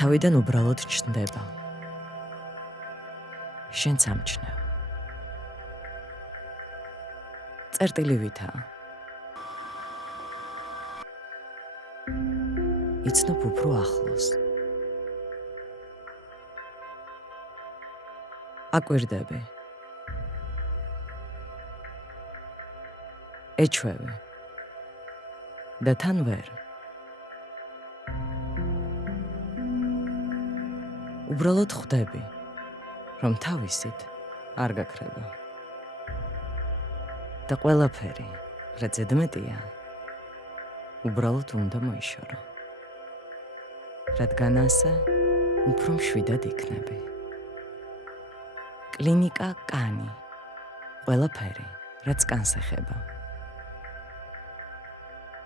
თავიდან უბრალოდ ჩნდება. შენც ამჩნევ. წერტილი ვითაა. იცნობ უფრო ახლოს. აკვირდები. ეჩვევი. და თან ვერ. უბრალოდ ხვდები, რომ თავისით არ გაქრება. და ყველაფერი, რაც ზედმეტია, უბრალოდ უნდა მოიშორო. რადგან ასე უფრო მშვიდად იქნები. კლინიკა კანი. ყველაფერი, რაც კანს ეხება.